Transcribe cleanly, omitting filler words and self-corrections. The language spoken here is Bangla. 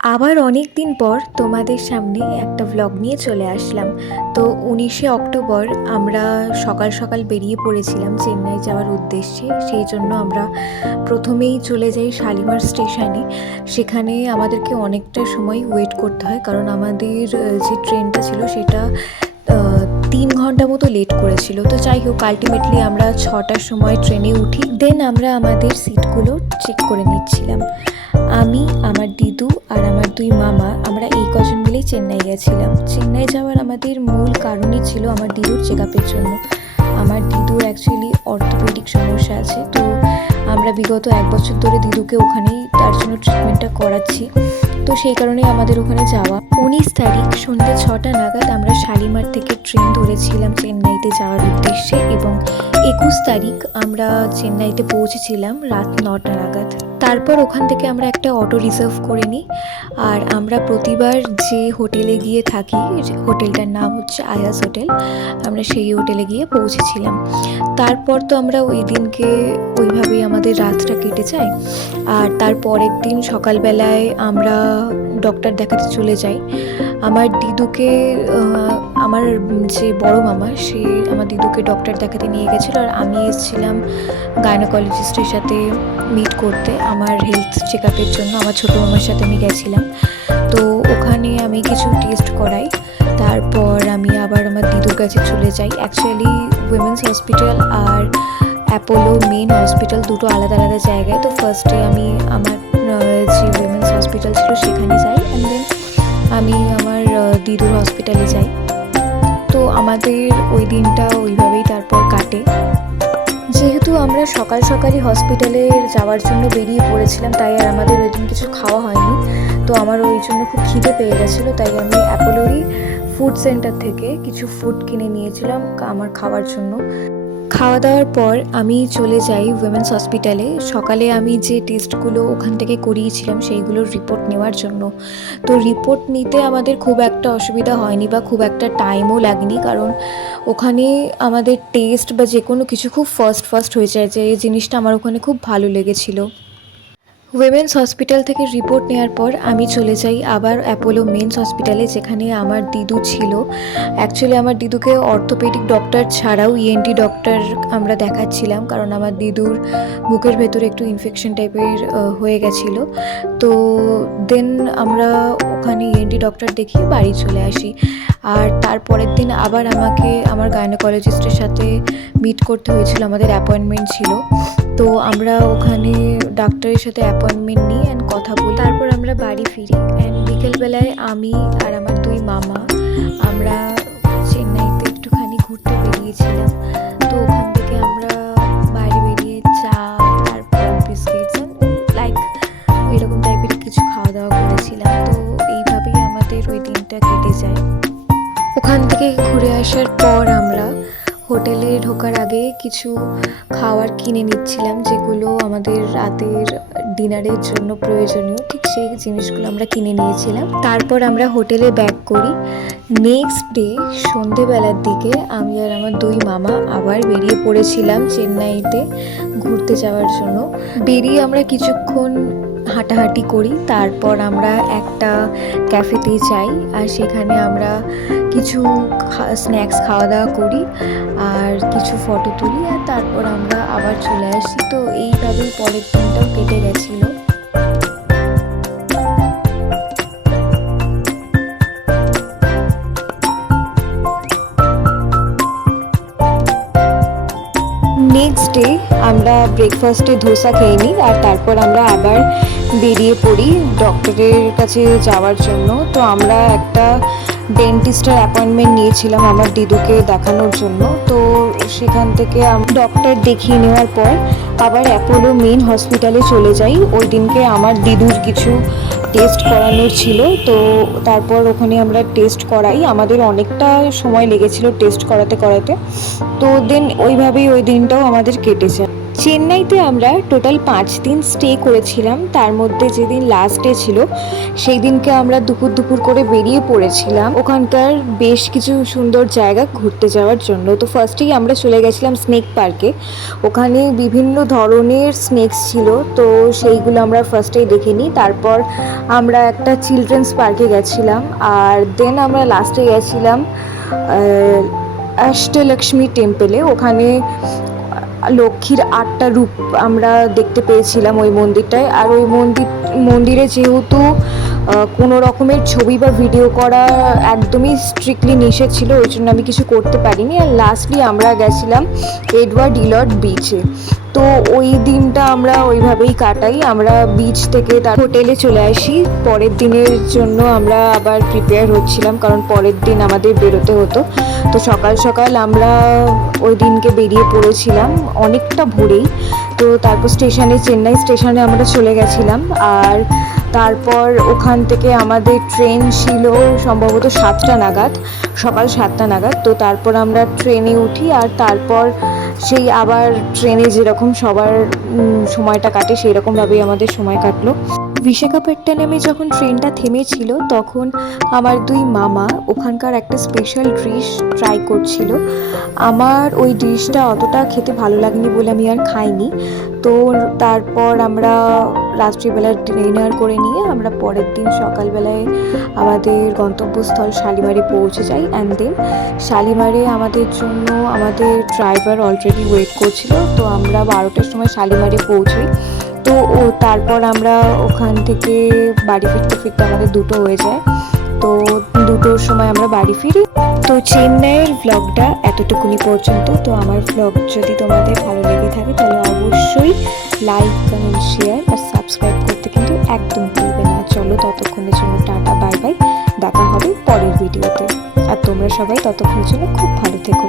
আবার অনেক দিন পর তোমাদের সামনে একটা ভ্লগ নিয়ে চলে আসলাম। তো 19শে অক্টোবর আমরা সকাল সকাল বেরিয়ে পড়েছিলাম চেন্নাই যাওয়ার উদ্দেশ্যে। সেই জন্য আমরা প্রথমেই চলে যাই শালিমার স্টেশনে। সেখানে আমাদেরকে অনেকটা সময় ওয়েট করতে হয়, কারণ আমাদের যে ট্রেনটা ছিল সেটা 3 ঘন্টা মতো লেট করেছিল। তো যাই হোক, আলটিমেটলি আমরা 6টার সময় ট্রেনে উঠি। দেন আমরা আমাদের সিটগুলো চেক করে নিচ্ছিলাম। আমি, আমার দিদু আর আমার 2 মামা, আমরা এই কজন মিলেই চেন্নাই গেছিলাম। চেন্নাই যাওয়ার আমাদের মূল কারণই ছিল আমার দিদুর চেক আপের জন্য। আমার দিদুর অ্যাকচুয়ালি অর্থোপেডিক সমস্যা আছে, তো আমরা বিগত 1 বছর ধরে দিদুকে ওখানেই তার জন্য ট্রিটমেন্টটা করাচ্ছি। তো সেই কারণেই আমাদের ওখানে যাওয়া। 19 তারিখ সন্ধ্যে 6টা নাগাদ আমরা শালিমার থেকে ট্রেন ধরেছিলাম চেন্নাইতে যাওয়ার উদ্দেশ্যে, এবং 21 তারিখ আমরা চেন্নাইতে পৌঁছেছিলাম রাত 9টা নাগাদ। তারপর ওখান থেকে আমরা একটা অটো রিজার্ভ করে নিই, আর আমরা প্রতিবার যে হোটেলে গিয়ে থাকি, হোটেলটার নাম হচ্ছে আয়াস হোটেল, আমরা সেই হোটেলে গিয়ে পৌঁছেছিলাম। তারপর তো আমরা ওই দিনকে ওইভাবেই আমাদের রাতটা কেটে যায়। আর তার পরের দিন সকালবেলায় আমরা ডক্টর দেখাতে চলে যাই। আমার দিদুকে আমার যে বড় মামা, সে আমার দিদুকে ডক্টর দেখাতে নিয়ে গেছিলো, আর আমি এসেছিলাম গাইনোকোলজিস্টের সাথে মিট করতে আমার হেলথ চেক আপের জন্য। আমার ছোটো মামার সাথে আমি গেছিলাম। তো ওখানে আমি কিছু টেস্ট করাই, তারপর আমি আবার আমার দিদুর কাছে চলে যাই। অ্যাকচুয়ালি উইমেন্স হসপিটাল আর অ্যাপোলো মেন হসপিটাল দুটো আলাদা আলাদা জায়গায়। তো ফার্স্টে আমি আমার যে উইমেন্স হসপিটাল ছিল সেখানে যাই, অ্যান্ড দেন আমি আমার দিদুর হসপিটালে যাই। তো আমাদের ওই দিনটা ওইভাবেই তারপর কাটে। যেহেতু আমরা সকাল সকালই হসপিটালে যাওয়ার জন্য বেরিয়ে পড়েছিলাম, তাই আর আমাদের ওই দিন কিছু খাওয়া হয়নি। তো আমার ওই জন্য খুব খিদে পেয়ে গেছিলো, তাই আমি অ্যাপোলোরই ফুড সেন্টার থেকে কিছু ফুড কিনে নিয়েছিলাম আমার খাওয়ার জন্য। খাওয়া দাওয়ার পর আমি চলে যাই উইমেন্স হসপিটালে। সকালে আমি যে টেস্টগুলো ওখান থেকে করিয়েছিলাম সেইগুলোর রিপোর্ট নেওয়ার জন্য। তো রিপোর্ট নিতে আমাদের খুব একটা অসুবিধা হয়নি বা খুব একটা টাইমও লাগেনি, কারণ ওখানে আমাদের টেস্ট বা যে কোনো কিছু খুব ফাস্ট হয়ে যায়, যে জিনিসটা আমার ওখানে খুব ভালো লেগেছিলো। উইমেন্স হসপিটাল থেকে রিপোর্ট নেওয়ার পর আমি চলে যাই আবার অ্যাপোলো মেন্স হসপিটালে, যেখানে আমার দিদু ছিল। অ্যাকচুয়ালি আমার দিদুকে অর্থোপেডিক ডক্টর ছাড়াও ইএনটি ডক্টর আমরা দেখাচ্ছিলাম, কারণ আমার দিদুর বুকের ভেতরে একটু ইনফেকশন টাইপের হয়ে গেছিলো। তো দেন আমরা ওখানে ইএনটি ডক্টর দেখিয়ে বাড়ি চলে আসি। আর তারপরের দিন আবার আমাকে আমার গাইনোকোলজিস্টের সাথে মিট করতে হয়েছিল, আমাদের অ্যাপয়েন্টমেন্ট ছিল। তো আমরা ওখানে ডাক্তারের সাথে অ্যাপয়েন্টমেন্ট নিই অ্যান্ড কথা বলি। তারপর আমরা বাড়ি ফিরি, অ্যান্ড বিকেলবেলায় আমি আর আমার 2 মামা আমরা চেন্নাইতে একটুখানি ঘুরতে বেরিয়েছিলাম। তো ওখান থেকে আমরা বাইরে বেরিয়ে চা, তারপর বিস্কিটস লাইক এরকম টাইপের কিছু খাওয়া দাওয়া করেছিলাম। তো এইভাবেই আমাদের ওই দিনটা কেটে যায়। ওখান থেকে ঘুরে আসার পর আমরা হোটেলে ঢোকার আগে কিছু খাবার কিনে নিচ্ছিলাম, যেগুলো আমাদের রাতের ডিনারের জন্য প্রয়োজনীয়। ঠিক সেই জিনিসগুলো আমরা কিনে নিয়েছিলাম। তারপর আমরা হোটেলে ব্যাক করি। নেক্সট ডে সন্ধেবেলার দিকে আমি আর আমার 2 মামা আবার বেরিয়ে পড়েছিলাম চেন্নাইতে ঘুরতে যাওয়ার জন্য। বেরিয়ে আমরা কিছুক্ষণ হাঁটাহাঁটি করি, তারপর আমরা একটা ক্যাফেতে যাই, আর সেখানে আমরা কিছু স্ন্যাক্স খাওয়া দাওয়া করি আর কিছু ফটো তুলি, আর তারপর আমরা আবার চলে আসি। তো এইভাবেই পরের দিনটাও কেটে গেছিলো। নেক্সট ডে আমরা ব্রেকফাস্টে ধোসা খেয়ে নিই, আর তারপর আমরা আবার বেরিয়ে পড়ি ডক্টরের কাছে যাওয়ার জন্য। তো আমরা একটা ডেন্টিস্টের অ্যাপয়েন্টমেন্ট নিয়েছিলাম আমার দিদুকে দেখানোর জন্য। তো সেখান থেকে ডক্টর দেখিয়ে নেওয়ার পর আবার অ্যাপোলো মেন হসপিটালে চলে যাই। ওই দিনকে আমার দিদুর কিছু টেস্ট করানোর ছিল, তো তারপর ওখানে আমরা টেস্ট করাই। আমাদের অনেকটা সময় লেগেছিল টেস্ট করাতে। তো দেন ওইভাবেই ওই দিনটাও আমাদের কেটেছে। চেন্নাইতে আমরা টোটাল 5 দিন স্টে করেছিলাম। তার মধ্যে যেদিন লাস্ট ডে ছিল সেই দিনকে আমরা দুপুর করে বেরিয়ে পড়েছিলাম ওখানকার বেশ কিছু সুন্দর জায়গা ঘুরতে যাওয়ার জন্য। তো ফার্স্টেই আমরা চলে গেছিলাম স্নেক পার্কে। ওখানে বিভিন্ন ধরনের স্নেকস ছিল, তো সেইগুলো আমরা ফার্স্টেই দেখে নিই। তারপর আমরা একটা চিলড্রেন্স পার্কে গেছিলাম, আর দেন আমরা লাস্টে গেছিলাম অষ্টলক্ষ্মী টেম্পলে। ওখানে লক্ষ্মীর 8টা রূপ আমরা দেখতে পেয়েছিলাম ওই মন্দিরটায়। আর ওই মন্দিরে যেহেতু কোনো রকমের ছবি বা ভিডিও করা একদমই স্ট্রিক্টলি নিষেধ ছিল, ওই জন্য আমি কিছু করতে পারিনি। আর লাস্টলি আমরা গেছিলাম এডওয়ার্ড ইলট বিচে। তো ওই দিনটা আমরা ওইভাবেই কাটাই। আমরা বিচ থেকে তার হোটেলে চলে আসি। পরের দিনের জন্য আমরা আবার প্রিপেয়ার হচ্ছিলাম, কারণ পরের দিন আমাদের বেরোতে হতো। তো সকাল সকাল আমরা ওই দিনকে বেরিয়ে পড়েছিলাম অনেকটা ভোরেই। তো তারপর চেন্নাই স্টেশনে আমরা চলে গেছিলাম। আর তারপর ওখান থেকে আমাদের ট্রেন ছিল সম্ভবত 7টা নাগাদ, সকাল 7টা নাগাদ। তো তারপর আমরা ট্রেনে উঠি, আর তারপর সেই আবার ট্রেনে যেরকম সবার সময়টা কাটে সেই রকমভাবেই আমাদের সময় কাটলো। বিশাখাপট্টনমে যখন ট্রেনটা থেমেছিল তখন আমার 2 মামা ওখানকার একটা স্পেশাল ডিশ ট্রাই করছিল। আমার ওই ডিশটা অতটা খেতে ভালো লাগেনি বলে আমি আর খাইনি। তো তারপর আমরা রাত্রিবেলা ডিনার করে নিয়ে আমরা পরের দিন সকালবেলায় আমাদের গন্তব্যস্থল শালিমারে পৌঁছে যাই। অ্যান্ড দেন শালিমারে আমাদের জন্য আমাদের ড্রাইভার অলরেডি ওয়েট করছিল। তো আমরা 12টার সময় শালিমারে পৌঁছই। তো তারপর আমরা ওখান থেকে বাড়ি ফিরতে আমাদের 2টো হয়ে যায়। তো 2টোর সময় আমরা বাড়ি ফিরি। তো চেন্নাইয়ের ভ্লগটা এতটুকুনি পর্যন্ত। তো আমার ভ্লগ যদি তোমাদের ভালো লেগে থাকে তাহলে অবশ্যই লাইক, কমেন্ট, শেয়ার আর সাবস্ক্রাইব করতে কিন্তু একদম ভুলবে না। চলো ততক্ষণের জন্য টাটা, বাই বাই। দেখা হবে পরের ভিডিওতে। আর তোমরা সবাই ততক্ষণের জন্য খুব ভালো থেকো।